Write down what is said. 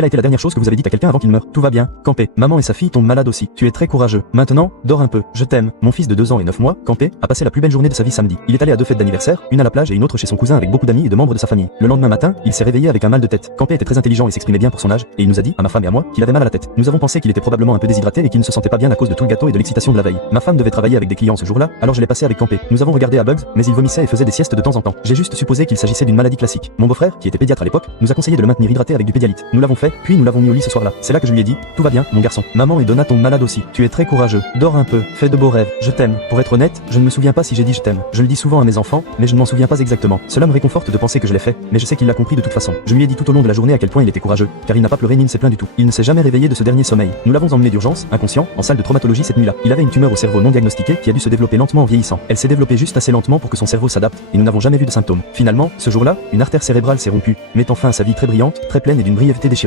Quelle a été la dernière chose que vous avez dit à quelqu'un avant qu'il meure? Tout va bien, Campé. Maman et sa fille tombent malades aussi. Tu es très courageux. Maintenant, dors un peu. Je t'aime. Mon fils de 2 ans et 9 mois, Campé, a passé la plus belle journée de sa vie samedi. Il est allé à 2 fêtes d'anniversaire, une à la plage et une autre chez son cousin avec beaucoup d'amis et de membres de sa famille. Le lendemain matin, il s'est réveillé avec un mal de tête. Campé était très intelligent et s'exprimait bien pour son âge, et il nous a dit, à ma femme et à moi, qu'il avait mal à la tête. Nous avons pensé qu'il était probablement un peu déshydraté et qu'il ne se sentait pas bien à cause de tout le gâteau et de l'excitation de la veille. Ma femme devait travailler avec des clients ce jour-là, alors je l'ai passé avec Campé. Nous avons regardé à Bugs, mais il vomissait et faisait des siestes de temps en temps. J'ai juste supposé qu'il s'agissait d'une maladie classique. Mon beau-frère, qui était pédiatre à l'époque, nous a conseillé de le maintenir hydraté avec du pédialyte. Nous l'avons fait, puis nous l'avons mis au lit ce soir-là. C'est là que je lui ai dit, tout va bien, mon garçon. Maman et Donna tombent malades aussi. Tu es très courageux. Dors un peu, fais de beaux rêves. Je t'aime. Pour être honnête, je ne me souviens pas si j'ai dit je t'aime. Je le dis souvent à mes enfants, mais je ne m'en souviens pas exactement. Cela me réconforte de penser que je l'ai fait, mais je sais qu'il l'a compris de toute façon. Je lui ai dit tout au long de la journée à quel point il était courageux, car il n'a pas pleuré ni ne s'est plaint du tout. Il ne s'est jamais réveillé de ce dernier sommeil. Nous l'avons emmené d'urgence, inconscient, en salle de traumatologie cette nuit-là. Il avait une tumeur au cerveau non diagnostiquée qui a dû se développer lentement en vieillissant. Elle s'est développée juste assez lentement pour que son cerveau s'adapte, et nous n'avons jamais vu de symptômes. Finalement, ce jour-là, une artère cérébrale s'est rompue, mettant fin à sa vie très brillante, très pleine et d'une brièveté déchirante.